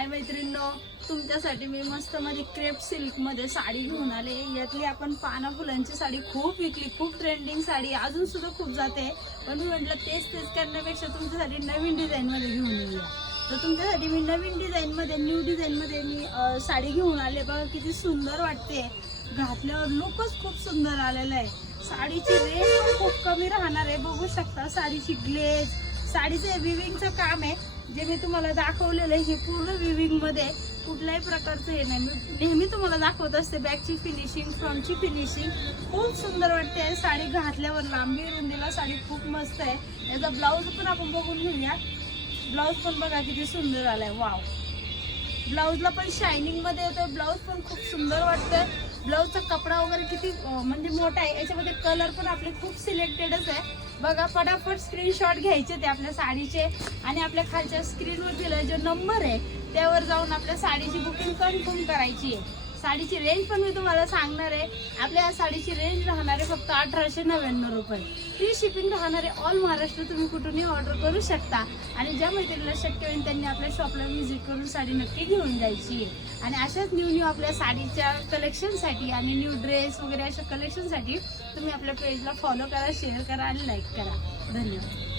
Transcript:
हाय मैत्रिणींनो, तुमच्यासाठी मी मस्त मध्ये क्रेप सिल्क मध्ये साडी घेऊन आले। यातली आपण पाना फुलांची साडी खूप विकली, खूप ट्रेंडिंग साडी अजून सुद्धा खूप जाते, पण मी म्हटलं तेच करण्यापेक्षा तुमच्यासाठी नवीन डिझाईन मध्ये घेऊन येऊया। तर तुमच्यासाठी मी नवीन डिझाईन मध्ये, न्यू डिझाईन मध्ये मी साडी घेऊन आले। बघा किती सुंदर वाटते, घातल्यावर लुकच खूप सुंदर आलेला आहे। साडीची रेंज खूप कमी राहणार आहे, बघू शकता। साडीची ग्लेज, साडीचं विविंगचं काम आहे जे मी तुम्हाला दाखवलेलं आहे। हे पूर्ण विविंग मध्ये कुठल्याही प्रकारचं हे नाही, मी नेहमी तुम्हाला दाखवत असते। बॅकची फिनिशिंग, फ्रंटची फिनिशिंग खूप सुंदर वाटते। साडी घातल्यावर लांबी रुंदीला साडी खूप मस्त आहे। याचा ब्लाऊज पण आपण बघून घेऊया। ब्लाऊज पण बघा किती सुंदर आलाय, वाव। ब्लाऊजला पण शायनिंग मध्ये येतो, ब्लाऊज पण खूप सुंदर वाटतोय। ब्लाऊजचा कपडा वगैरे किती म्हणजे मोठा आहे। याच्यामध्ये कलर पण आपले खूप सिलेक्टेडच आहे। बघा, फटाफट स्क्रीनशॉट घ्यायचे ते आपल्या साडीचे आणि आपल्या खालच्या स्क्रीनवर दिलेला जो नंबर आहे त्यावर जाऊन आपल्या साडीची बुकिंग कन्फर्म करायची आहे। साडीची रेंज पण मी तुम्हाला सांगणार आहे। आपल्या या साडीची रेंज राहणार आहे फक्त 1899 रुपये। फ्री शिपिंग राहणार आहे ऑल महाराष्ट्र। तुम्ही कुठूनही ऑर्डर करू शकता आणि ज्या मैत्रिणीला शक्य होईल त्यांनी आपल्या शॉपला व्हिजिट करून साडी नक्की घेऊन जायची आहे। आणि अशाच न्यू आपल्या साडीच्या कलेक्शनसाठी आणि न्यू ड्रेस वगैरे अशा कलेक्शनसाठी तुम्ही आपल्या पेजला फॉलो करा, शेअर करा आणि लाईक करा। धन्यवाद।